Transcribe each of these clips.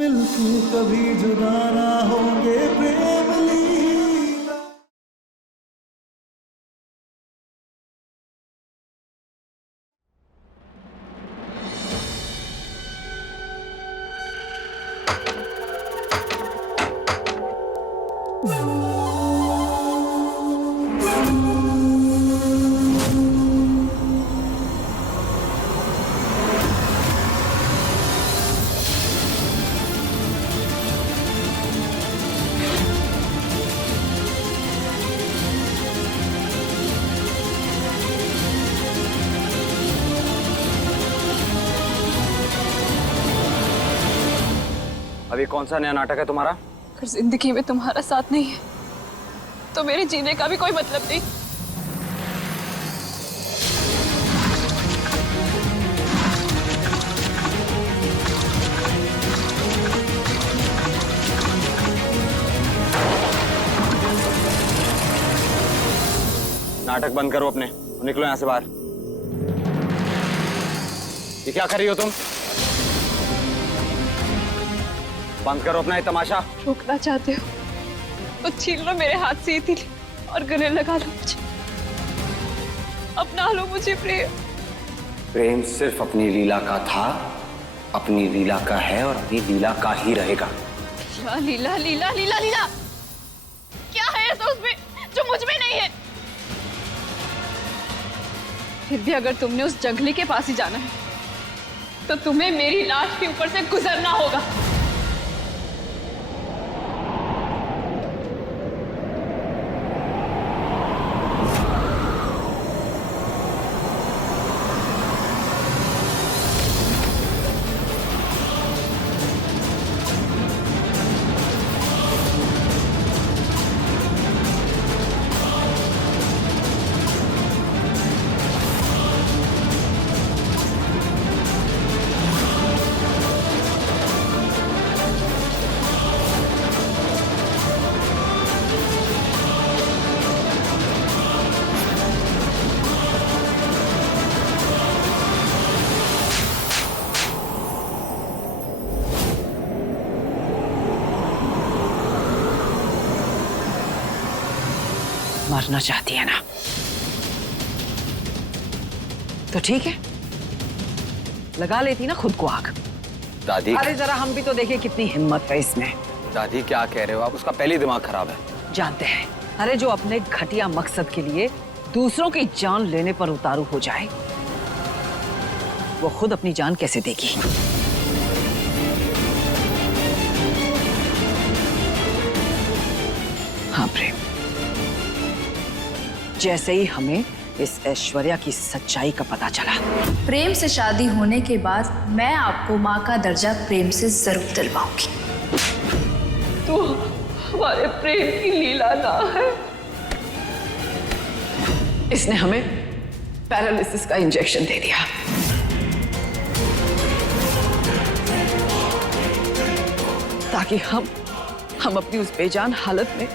मिलके कभी जुदा ना होंगे प्रेम लीला। अभी कौन सा नया नाटक है तुम्हारा? अगर जिंदगी में तुम्हारा साथ नहीं है तो मेरे जीने का भी कोई मतलब नहीं। नाटक बंद करो अपने और निकलो यहां से बाहर। ये क्या कर रही हो तुम? बंद करो अपना ये तमाशा। रोकना चाहते हो तो छीन लो मेरे हाथ से ये तिल और गले लगा लो मुझे, अपना लो मुझे। प्रेम प्रेम सिर्फ अपनी लीला का था, अपनी लीला का है और अपनी लीला का ही रहेगा। लीला लीला लीला लीला क्या है ऐसा उसमें जो मुझ में नहीं है? फिर भी अगर तुमने उस जंगली के पास ही जाना है तो तुम्हें मेरी लाश के ऊपर से गुजरना होगा। मरना चाहती है ना तो ठीक है, लगा लेती ना खुद को आग। दादी अरे जरा हम भी तो देखें कितनी हिम्मत है इसमें। दादी क्या कह रहे हो आप? उसका पहले ही दिमाग खराब है। जानते हैं, अरे जो अपने घटिया मकसद के लिए दूसरों की जान लेने पर उतारू हो जाए वो खुद अपनी जान कैसे देगी? हाँ प्रेम, जैसे ही हमें इस ऐश्वर्या की सच्चाई का पता चला, प्रेम से शादी होने के बाद मैं आपको माँ का दर्जा प्रेम से जरूर दिलवाऊंगी। तो हमारे प्रेम की लीला ना है। इसने हमें पैरालिसिस का इंजेक्शन दे दिया ताकि हम अपनी उस बेजान हालत में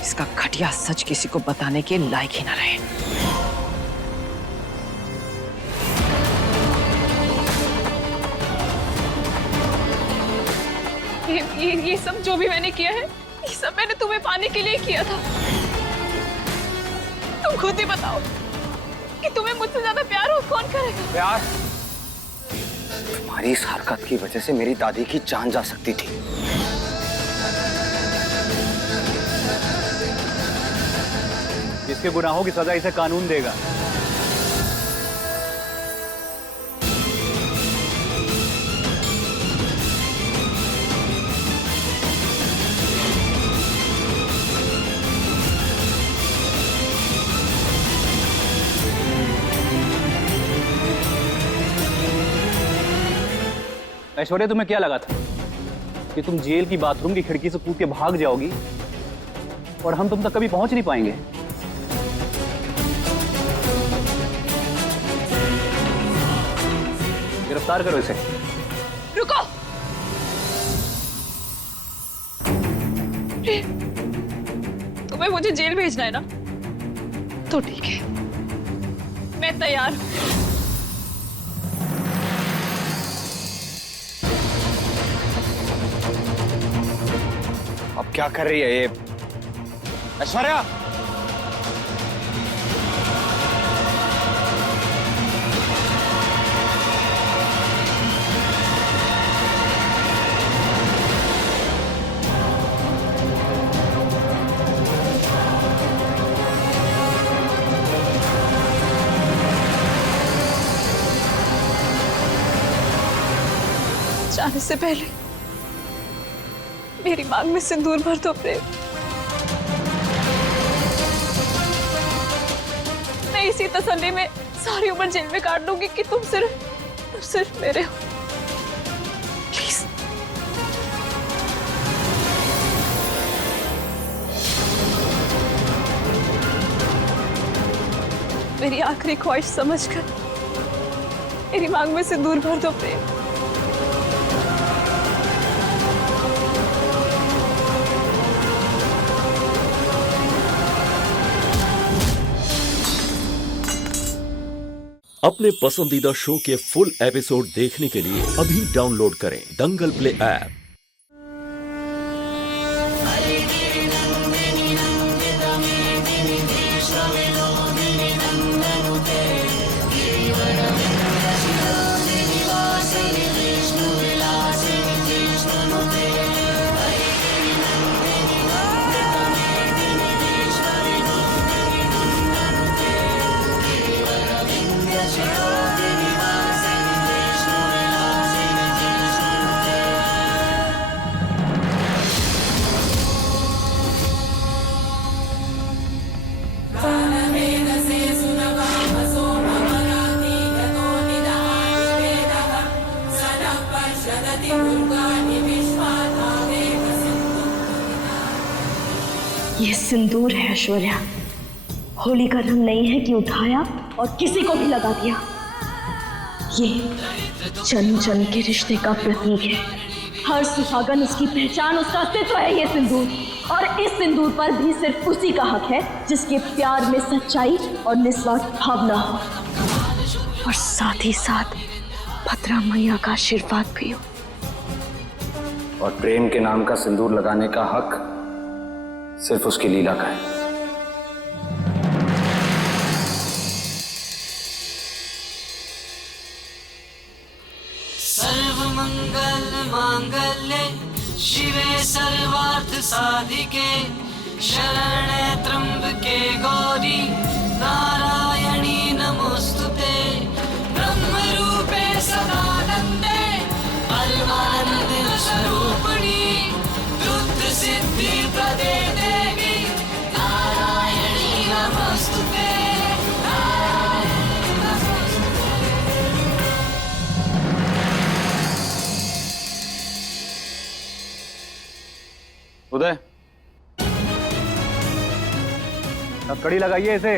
इसका घटिया सच किसी को बताने के लायक ही ना रहे। ये सब जो भी मैंने किया है ये सब मैंने तुम्हें पाने के लिए किया था। तुम खुद ही बताओ कि तुम्हें मुझसे ज्यादा प्यार हो कौन करेगा? प्यार? तुम्हारी इस हरकत की वजह से मेरी दादी की जान जा सकती थी। जिसके गुनाहों की सजा इसे कानून देगा। ऐश्वर्या, तुम्हें क्या लगा था कि तुम जेल की बाथरूम की खिड़की से कूद के भाग जाओगी और हम तुम तक कभी पहुंच नहीं पाएंगे? गिरफ्तार करो इसे। रुको, तुम्हें मुझे जेल भेजना है ना? तो ठीक है, मैं तैयार हूं। क्या कर रही है ये ऐश्वर्या? जाने से पहले मेरी मांग में सिंदूर भर दो प्रेम। मैं इसी तसल्ली में सारी उम्र जेल में काट लूंगी कि तुम सिर्फ मेरे हो। प्लीज। मेरी आखिरी ख्वाहिश समझकर मेरी मांग में सिंदूर भर दो प्रेम। अपने पसंदीदा शो के फुल एपिसोड देखने के लिए अभी डाउनलोड करें दंगल प्ले ऐप। ये सिंदूर है ऐश्वर्या। होली का रंग नहीं है कि उठाया और किसी को भी लगा दिया। ये जन्म जन्म के रिश्ते का प्रतीक है। हर सुहागन, उसकी पहचान, उसका अस्तित्व है ये सिंदूर। और इस सिंदूर पर भी सिर्फ उसी का हक है जिसके प्यार में सच्चाई और निस्वार्थ भावना हो, और साथ ही साथ भद्रा मैया का आशीर्वाद भी हो। और प्रेम के नाम का सिंदूर लगाने का हक सिर्फ उसकी लीला का है। सर्वमंगल मांगल्ये शिवे सर्वार्थ साधिके शरणे त्र्यंबके गौरी नारायणी नमोस्तुते ब्रह्मरूपे सदानंदे परमानंद स्वरूपिणी रुद्र सिद्धि प्रदे देवी नारायणी नमोस्तुते। उदय, अब कड़ी लगाइए इसे।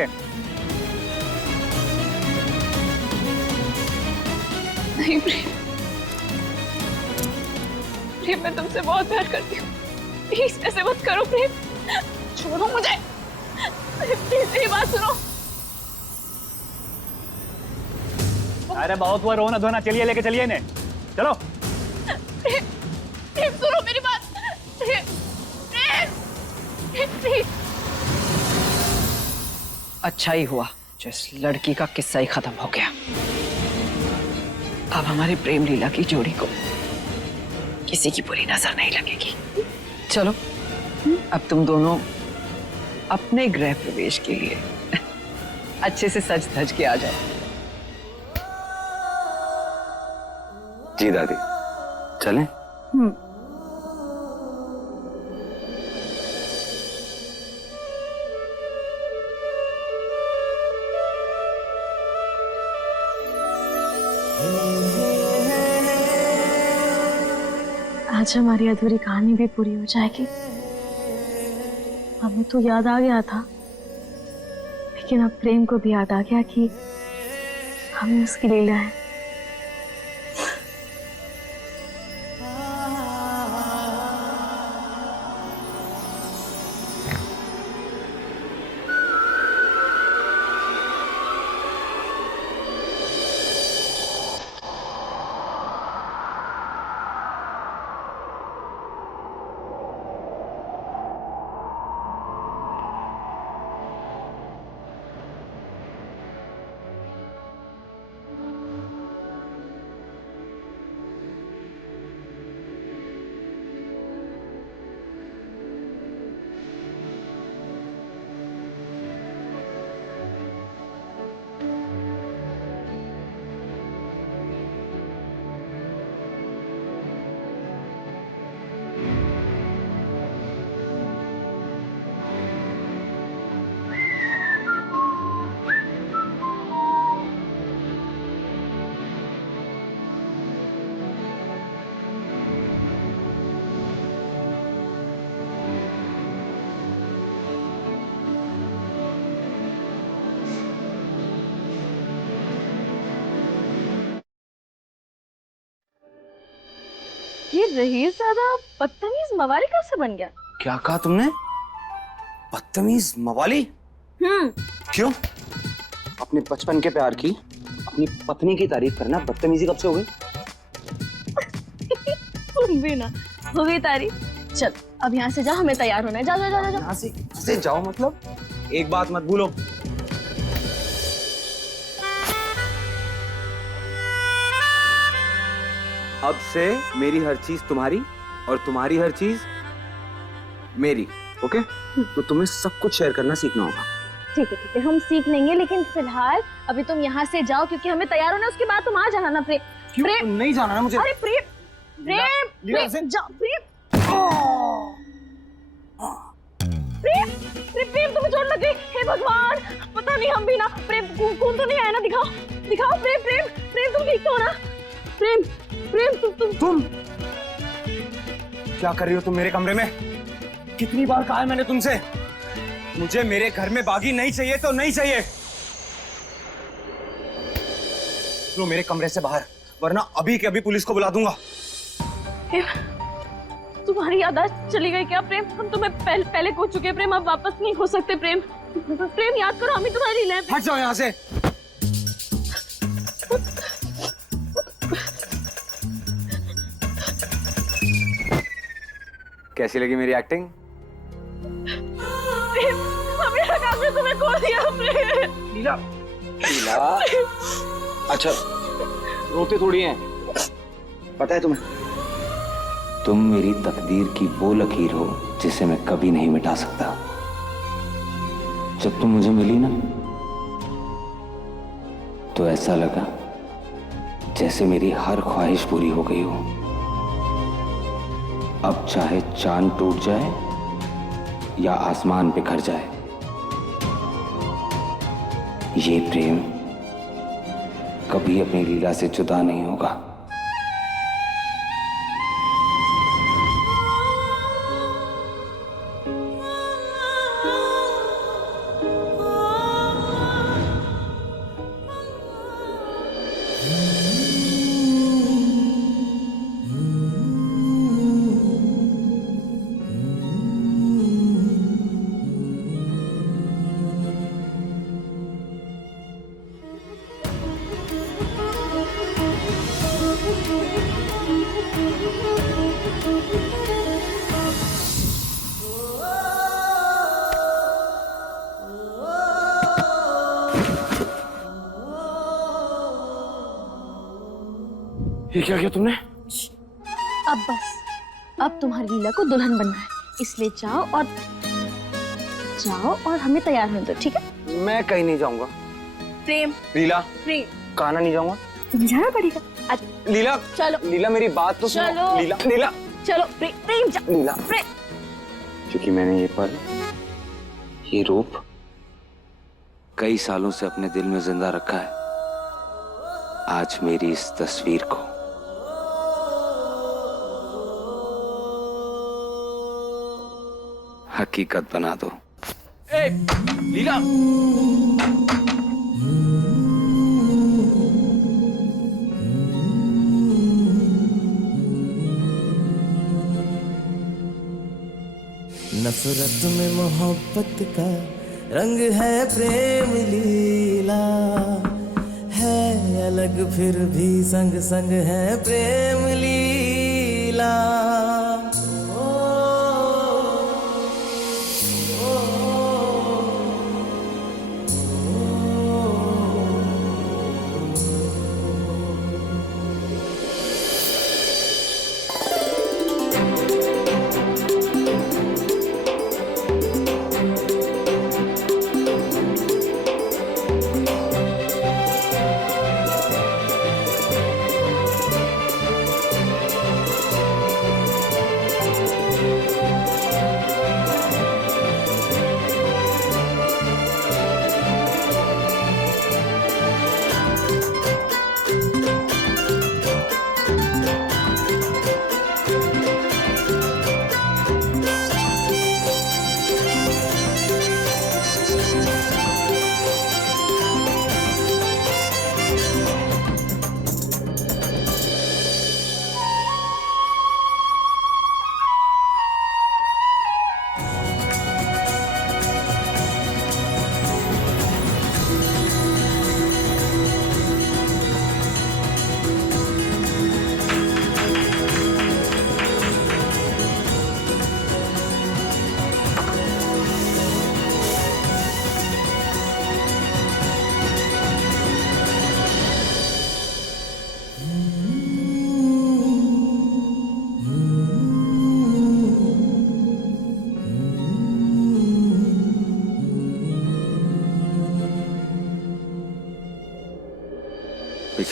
नहीं प्रेम, प्रेम मैं तुमसे बहुत प्यार करती हूँ। प्लीज ऐसे मत करो प्रेम, छोड़ो मुझे। प्लीज मेरी बात सुनो। अरे बहुत हुआ रोना धोना, चलिए लेके चलिए इन्हें, चलो। प्रेम, प्रेम सुनो मेरी बात। प्रेम, प्रेम, प्रेम। अच्छा ही हुआ जो इस लड़की का किस्सा ही खत्म हो गया। अब हमारे प्रेम लीला की जोड़ी को किसी की बुरी नजर नहीं लगेगी। चलो अब तुम दोनों अपने गृह प्रवेश के लिए अच्छे से सज धज के आ जाओ। जी दादी, चलें? आज हमारी अधूरी कहानी भी पूरी हो जाएगी। हमें तो याद आ गया था, लेकिन अब प्रेम को भी याद आ गया कि हमें उसकी लीला है। ये रहीस ज्यादा बदतमीज मवाली कब से बन गया? क्या कहा तुमने? बदतमीज मवाली? क्यों? अपने बचपन के प्यार की अपनी पत्नी की तारीफ करना बदतमीजी कब से हो गई? तुम भी ना, हो गई तारीफ। चल अब यहाँ से जा, हमें तैयार होना है। जा जा जा जा, जा। यहाँ से जाओ मतलब? एक बात मत भूलो, अब से मेरी हर चीज तुम्हारी और तुम्हारी हर चीज मेरी। ओके? तो तुम्हें सब कुछ शेयर करना सीखना होगा। ठीक है, हम सीख लेंगे, लेकिन फिलहाल अभी तुम यहाँ से जाओ क्योंकि हमें तैयार होना है। उसके बाद तुम आ जाना ना प्रेम। क्यों? नहीं जाना है मुझे। अरे प्रेम जाओ प्रेम। प्रेम प्रेम तुम्हें चोट लग गई। हे भगवान, पता नहीं, हम भी ना। प्रेम खून तो नहीं आया ना? दिखाओ दिखाओ। प्रेम तुम ठीक तो हो ना? प्रेम तुम क्या कर रही हो तुम मेरे कमरे में? कितनी बार कहा है मैंने तुमसे, मुझे मेरे घर में बागी नहीं चाहिए तो नहीं चाहिए। लो मेरे कमरे से बाहर, वरना अभी के अभी पुलिस को बुला दूंगा। तुम्हारी याददाश्त चली गई क्या प्रेम? हम तुम्हें पहले खो चुके हैं प्रेम, अब वापस नहीं खो सकते प्रेम। याद करो, हम ही तुम्हारी लीला है। हट जाओ यहाँ से। कैसी लगी मेरी एक्टिंग? हमें लगा कि तुम्हें खो दिया प्रेम। लीला, अच्छा रोते थोड़ी हैं, पता है तुम्हें? तुम मेरी तकदीर की वो लकीर हो जिसे मैं कभी नहीं मिटा सकता। जब तुम मुझे मिली ना, तो ऐसा लगा जैसे मेरी हर ख्वाहिश पूरी हो गई हो। अब चाहे चांद टूट जाए या आसमान बिखर जाए, ये प्रेम कभी अपनी लीला से जुदा नहीं होगा। ये क्या किया तुमने? अब तुम्हारी लीला को दुल्हन बनना है, इसलिए जाओ और हमें तैयार होने दो, ठीक है? मैं कहीं नहीं जाऊंगा। प्रेम लीला, प्रेम कहना नहीं जाऊंगा। तुम्हें जाना पड़ेगा। लीला चलो, लीला मेरी बात तो सुनो। चलो। लीला चलो प्रेम जा। लीला, प्रेम क्योंकि मैंने ये पल, ये रूप कई सालों से अपने दिल में जिंदा रखा है, आज मेरी इस तस्वीर को हकीकत बना दो। लीला, नफरत में मोहब्बत का रंग है प्रेम लीला, है अलग फिर भी संग संग है प्रेम लीला।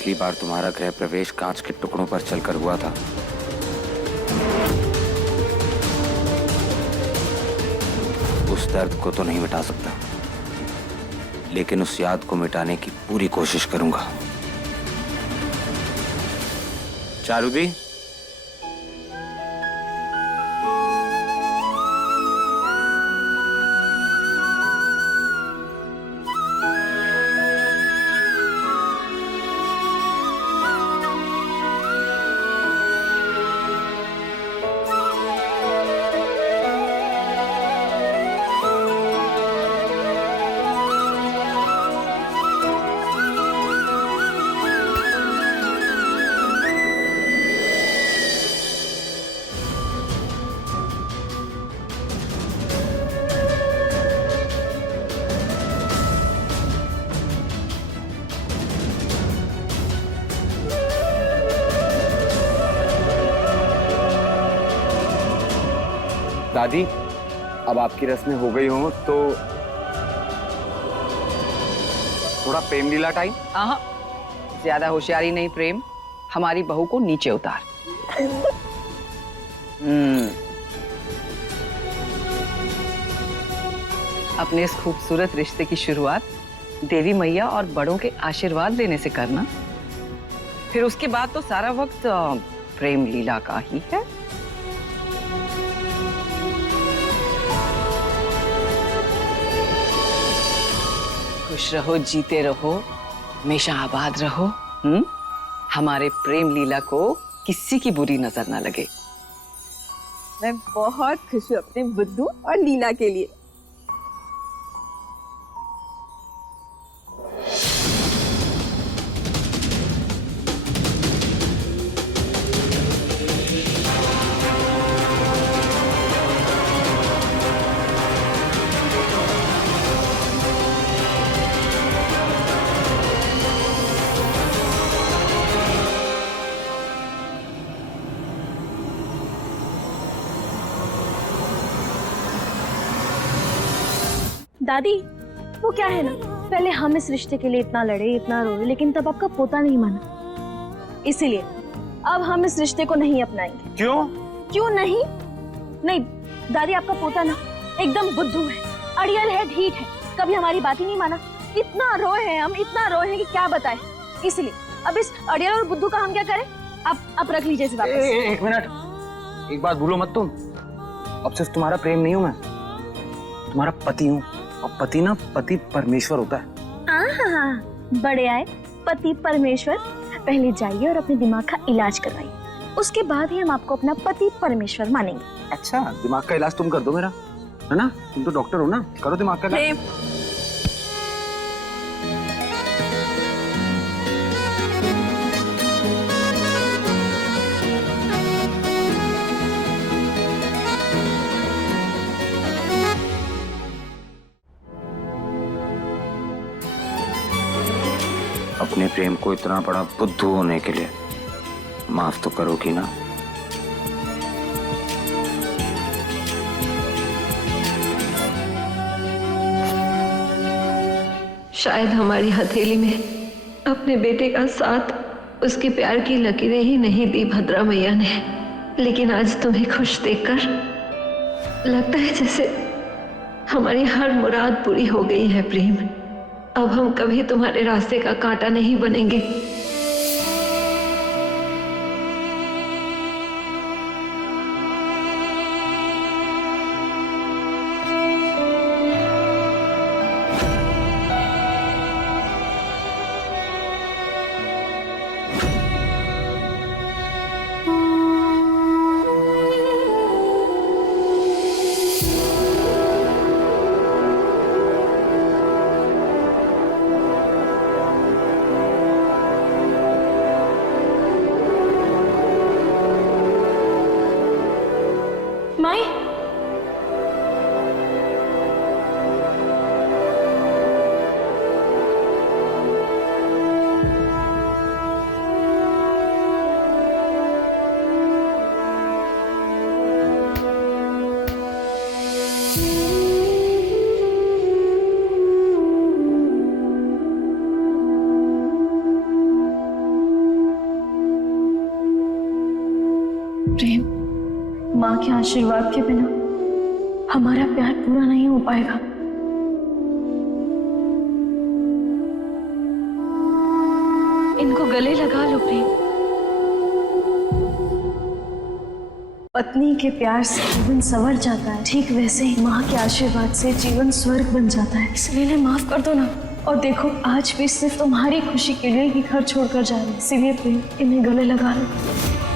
पिछली बार तुम्हारा गृह प्रवेश कांच के टुकड़ों पर चलकर हुआ था, उस दर्द को तो नहीं मिटा सकता, लेकिन उस याद को मिटाने की पूरी कोशिश करूंगा। चारुदी, दादी, अब आपकी रस्में हो गई हो तो थोड़ा प्रेम लीला टाइम। हाँ, ज्यादा होशियारी नहीं प्रेम, हमारी बहू को नीचे उतार। अपने इस खूबसूरत रिश्ते की शुरुआत देवी मैया और बड़ों के आशीर्वाद देने से करना, फिर उसके बाद तो सारा वक्त प्रेम लीला का ही है। खुश रहो, जीते रहो, हमेशा आबाद रहो। हमारे प्रेम लीला को किसी की बुरी नजर ना लगे। मैं बहुत खुश हूँ अपने बुद्धू और लीला के लिए। दादी, वो क्या है ना, पहले हम इस रिश्ते के लिए इतना लड़े, इतना रोए, लेकिन तब आपका पोता नहीं माना, इसीलिए अब हम इस रिश्ते को नहीं अपनाएंगे। क्यों? क्यों नहीं? नहीं दादी, आपका पोता ना एकदम बुद्धू है, अड़ियल है, ढीठ है, कभी हमारी बात ही नहीं माना। इतना रोए हैं हम, इतना रोए हैं कि क्या बताएं। इसलिए अब इस अड़ियल और बुद्धू का हम क्या करें? आप रख लीजिए इसे वापस। एक मिनट, एक बात भूलो मत तुम, अब सिर्फ तुम्हारा प्रेम नहीं हूं मैं, तुम्हारा पति हूं। और पति ना, पति परमेश्वर होता है। हाँ, बड़े आए पति परमेश्वर। पहले जाइए और अपने दिमाग का इलाज करवाइए, उसके बाद ही हम आपको अपना पति परमेश्वर मानेंगे। अच्छा, दिमाग का इलाज तुम कर दो मेरा, है ना? तुम तो डॉक्टर हो ना, करो दिमाग का इलाज। अपने प्रेम को इतना बड़ा बुद्धू होने के लिए माफ तो करोगी ना? शायद हमारी हथेली में अपने बेटे का साथ, उसके प्यार की लकीरें ही नहीं दी भद्रा मैया ने, लेकिन आज तुम्हें खुश देखकर लगता है जैसे हमारी हर मुराद पूरी हो गई है प्रेम। अब हम कभी तुम्हारे रास्ते का कांटा नहीं बनेंगे। माई, माँ के आशीर्वाद के बिना हमारा प्यार पूरा नहीं हो पाएगा। इनको गले लगा लो प्रेम। पत्नी के प्यार से जीवन संवर जाता है, ठीक वैसे ही माँ के आशीर्वाद से जीवन स्वर्ग बन जाता है। इसलिए इन्हें माफ कर दो ना। और देखो, आज भी सिर्फ तुम्हारी खुशी के लिए ही घर छोड़कर जा रहे हैं, इसलिए प्रेम इन्हें गले लगा लो।